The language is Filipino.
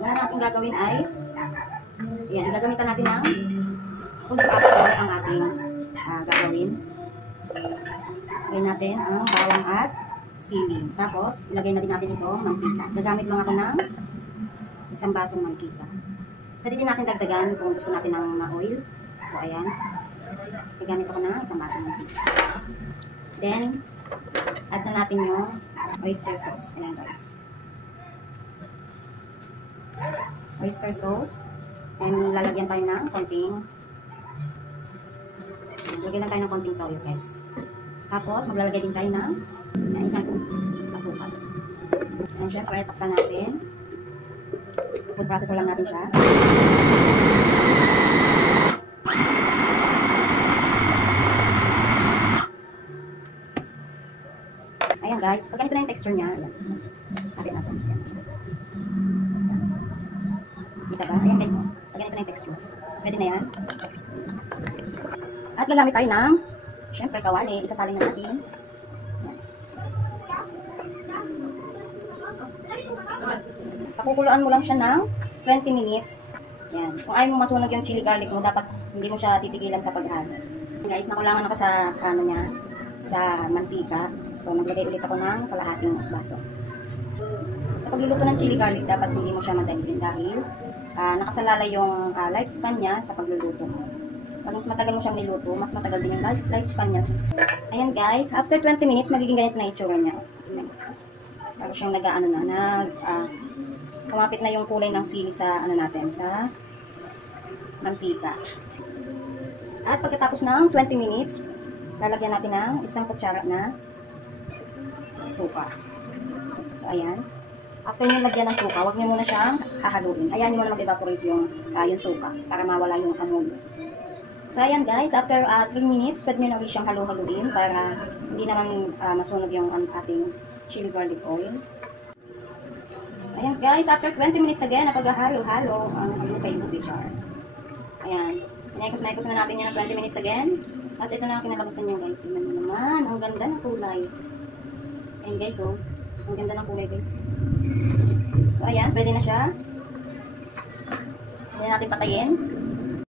Una natin gagawin ay, yan, gagamitan natin ng food processor ang ating gagawin. Ilagay natin ang bawang at sili. Tapos, ilagay na din natin itong mantika. Gagamit lang ako ng isang basong mantika. Pwede din natin dagdagan kung gusto natin ng oil. So, ayan. Gagamit ako ng isang basong mantika. Then, add na natin yung oyster sauce. Ayan guys. Oyster sauce. And lalagyan tayo ng konting lagyan lang tayo ng konting toyo guys. Tapos maglalagay din tayo ng isang asukal. And syempre takpan natin. Food processor lang natin siya. Ayan guys, pag ganito na yung texture niya, ayan. Natin natin. Kita ba? Ayan guys, pag ganito na yung texture. Pwede na yan. At gagamit tayo ng, syempre kawali, isasalin na natin. Pakukuluan mo lang siya ng 20 minutes. Yan. Kung ayaw mo masunog yung chili garlic mo, dapat hindi mo siya titigilan sa paghalo. Guys, nakulangan ako sa sa mantika. So, naglagay ulit ako ng kalahating baso. Sa pagluluto ng chili garlic, dapat hindi mo siya madaliin dahil nakasalalay yung lifespan niya sa pagluluto mo. Pag mas matagal mo siyang niluto, mas matagal din yung lifespan niya. Ayan guys, after 20 minutes, magiging ganito na itsura niya. Parang siyang kumapit na yung kulay ng sili sa natin, sa mantika. At pagkatapos ng 20 minutes, lalagyan natin ng isang kutsara na suka. So ayan. After nyo lagyan ng suka, huwag nyo muna siyang hahaluin. Ayan nyo muna mag-evaporate yung suka para mawala yung amoy. So ayan guys, after 3 minutes, pwede nyo na ulit siyang halu-haluin para hindi naman masunog yung ating chili garlic oil. Ayan guys, after 20 minutes again, napag-halo-halo ang kay jar. Ayan. Inaikos na natin yan ng 20 minutes again. At ito na ang kinalabasan niya guys. Tingnan mo naman, ang ganda ng kulay. Ayan guys, oh. Ang ganda ng kulay guys. So ayan, pwede na siya. Pwede natin patayin.